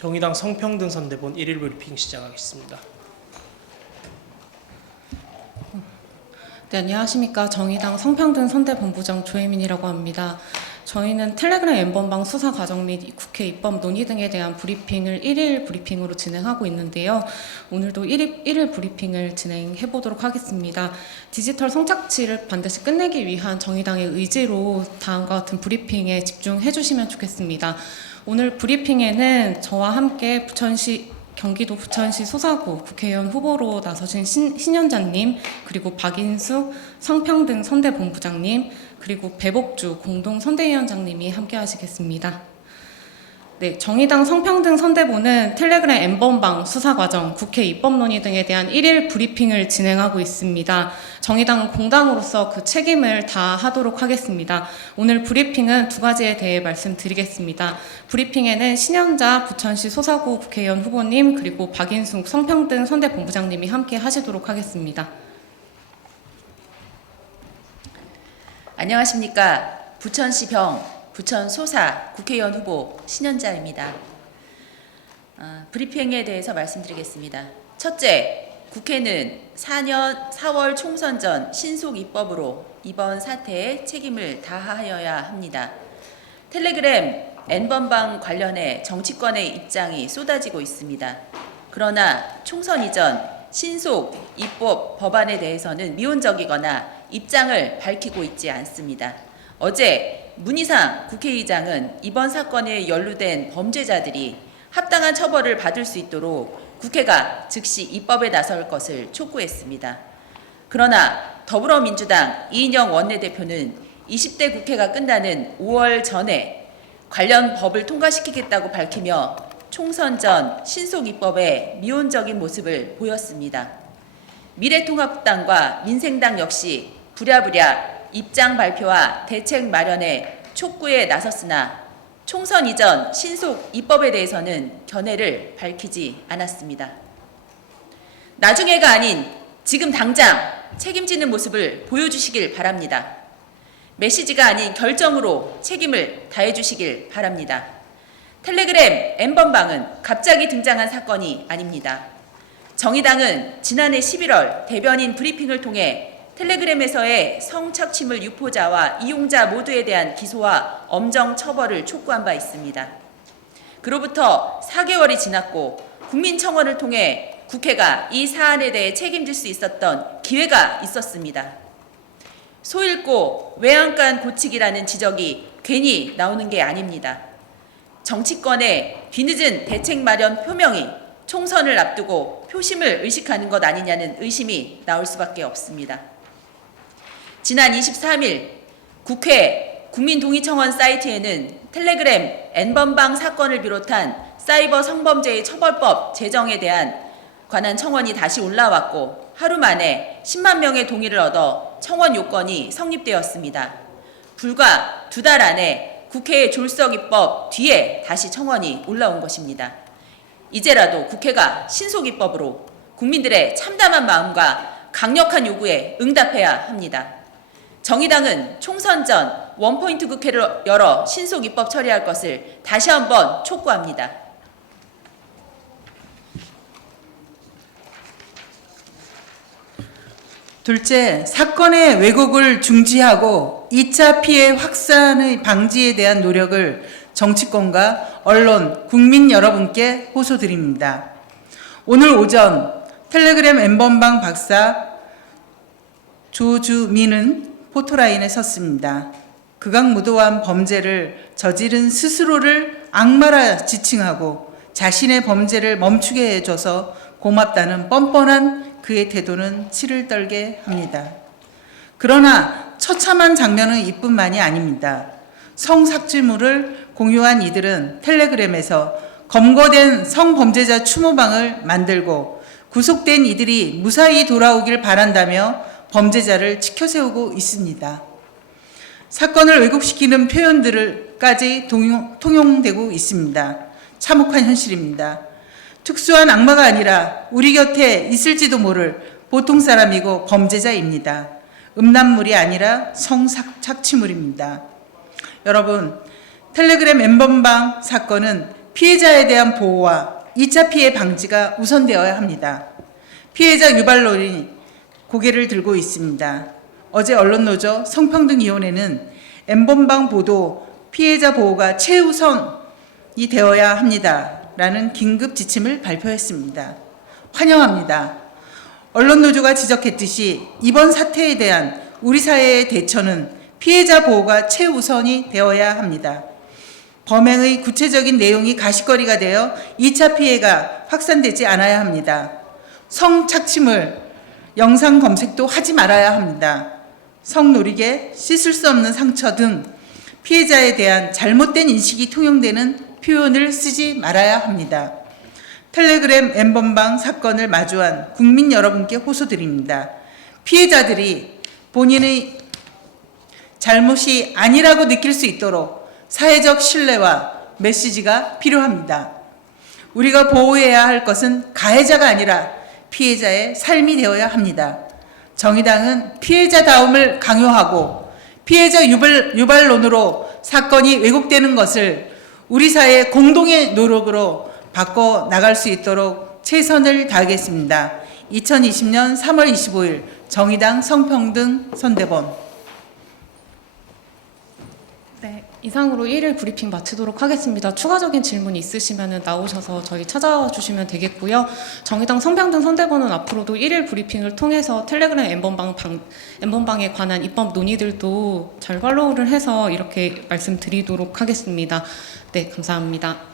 정의당 성평등 선대본 1일 브리핑 시작하겠습니다. 네, 안녕하십니까. 정의당 성평등 선대본부장 조혜민이라고 합니다. 저희는 텔레그램 N번방 수사 과정 및 국회 입법 논의 등에 대한 브리핑을 1일 브리핑으로 진행하고 있는데요. 오늘도 1일 브리핑을 진행해 보도록 하겠습니다. 디지털 성착취를 반드시 끝내기 위한 정의당의 의지로 다음과 같은 브리핑에 집중해 주시면 좋겠습니다. 오늘 브리핑에는 저와 함께 경기도 부천시 소사구 국회의원 후보로 나서신 신현자님, 그리고 박인숙 성평등 선대본부장님, 그리고 배복주 공동선대위원장님이 함께 하시겠습니다. 네, 정의당 성평등 선대본은 텔레그램 N번방 수사 과정, 국회 입법 논의 등에 대한 1일 브리핑을 진행하고 있습니다. 정의당은 공당으로서 그 책임을 다하도록 하겠습니다. 오늘 브리핑은 두 가지에 대해 말씀드리겠습니다. 브리핑에는 신현자 부천시 소사구 국회의원 후보님, 그리고 박인숙 성평등 선대본부장님이 함께 하시도록 하겠습니다. 안녕하십니까. 부천 소사 국회의원 후보 신현자입니다. 브리핑에 대해서 말씀드리겠습니다. 첫째, 국회는 4년 4월 총선 전 신속 입법으로 이번 사태에 책임을 다하여야 합니다. 텔레그램 N번방 관련해 정치권의 입장이 쏟아지고 있습니다. 그러나 총선 이전 신속 입법 법안에 대해서는 미온적이거나 입장을 밝히고 있지 않습니다. 어제 문희상 국회의장은 이번 사건에 연루된 범죄자들이 합당한 처벌을 받을 수 있도록 국회가 즉시 입법에 나설 것을 촉구했습니다. 그러나 더불어민주당 이인영 원내대표는 20대 국회가 끝나는 5월 전에 관련 법을 통과시키겠다고 밝히며 총선 전 신속 입법에 미온적인 모습을 보였습니다. 미래통합당과 민생당 역시 부랴부랴 입장 발표와 대책 마련에 촉구에 나섰으나 총선 이전 신속 입법에 대해서는 견해를 밝히지 않았습니다. 나중에가 아닌 지금 당장 책임지는 모습을 보여주시길 바랍니다. 메시지가 아닌 결정으로 책임을 다해주시길 바랍니다. 텔레그램 N번방은 갑자기 등장한 사건이 아닙니다. 정의당은 지난해 11월 대변인 브리핑을 통해 텔레그램에서의 성착취물 유포자와 이용자 모두에 대한 기소와 엄정 처벌을 촉구한 바 있습니다. 그로부터 4개월이 지났고 국민청원을 통해 국회가 이 사안에 대해 책임질 수 있었던 기회가 있었습니다. 소잃고 외양간 고치기라는 지적이 괜히 나오는 게 아닙니다. 정치권의 뒤늦은 대책 마련 표명이 총선을 앞두고 표심을 의식하는 것 아니냐는 의심이 나올 수밖에 없습니다. 지난 23일 국회 국민동의청원 사이트에는 텔레그램 N번방 사건을 비롯한 사이버 성범죄의 처벌법 제정에 관한 청원이 다시 올라왔고 하루 만에 10만 명의 동의를 얻어 청원 요건이 성립되었습니다. 불과 2달 안에 국회의 졸속 입법 뒤에 다시 청원이 올라온 것입니다. 이제라도 국회가 신속 입법으로 국민들의 참담한 마음과 강력한 요구에 응답해야 합니다. 정의당은 총선 전 원포인트 국회를 열어 신속 입법 처리할 것을 다시 한번 촉구합니다. 둘째, 사건의 왜곡을 중지하고 2차 피해 확산의 방지에 대한 노력을 정치권과 언론, 국민 여러분께 호소드립니다. 오늘 오전 텔레그램 N번방 박사 조주민은 포토라인에 섰습니다. 극악무도한 범죄를 저지른 스스로를 악마라 지칭하고 자신의 범죄를 멈추게 해줘서 고맙다는 뻔뻔한 그의 태도는 치를 떨게 합니다. 그러나 처참한 장면은 이뿐만이 아닙니다. 성삭취물을 공유한 이들은 텔레그램에서 검거된 성범죄자 추모방을 만들고 구속된 이들이 무사히 돌아오길 바란다며 범죄자를 치켜세우고 있습니다. 사건을 왜곡시키는 표현들까지 통용되고 있습니다. 참혹한 현실입니다. 특수한 악마가 아니라 우리 곁에 있을지도 모를 보통 사람이고 범죄자입니다. 음란물이 아니라 성착취물입니다. 여러분, 텔레그램 N번방 사건은 피해자에 대한 보호와 2차 피해 방지가 우선되어야 합니다. 피해자 유발론이 고개를 들고 있습니다. 어제 언론노조 성평등위원회는 N번방 보도 피해자 보호가 최우선이 되어야 합니다라는 긴급 지침을 발표했습니다. 환영합니다. 언론노조가 지적했듯이 이번 사태에 대한 우리 사회의 대처는 피해자 보호가 최우선이 되어야 합니다. 범행의 구체적인 내용이 가시거리가 되어 2차 피해가 확산되지 않아야 합니다. 성착취물, 영상 검색도 하지 말아야 합니다. 성노리개, 씻을 수 없는 상처 등 피해자에 대한 잘못된 인식이 통용되는 표현을 쓰지 말아야 합니다. 텔레그램 N번방 사건을 마주한 국민 여러분께 호소드립니다. 피해자들이 본인의 잘못이 아니라고 느낄 수 있도록 사회적 신뢰와 메시지가 필요합니다. 우리가 보호해야 할 것은 가해자가 아니라 피해자의 삶이 되어야 합니다. 정의당은 피해자다움을 강요하고 피해자 유발론으로 사건이 왜곡되는 것을 우리 사회의 공동의 노력으로 바꿔 나갈 수 있도록 최선을 다하겠습니다. 2020년 3월 25일 정의당 성평등 선대본. 네, 이상으로 1일 브리핑 마치도록 하겠습니다. 추가적인 질문 있으시면 나오셔서 저희 찾아와 주시면 되겠고요. 정의당 성평등 선대본은 앞으로도 1일 브리핑을 통해서 텔레그램 N번방에 관한 입법 논의들도 잘 팔로우를 해서 이렇게 말씀드리도록 하겠습니다. 네, 감사합니다.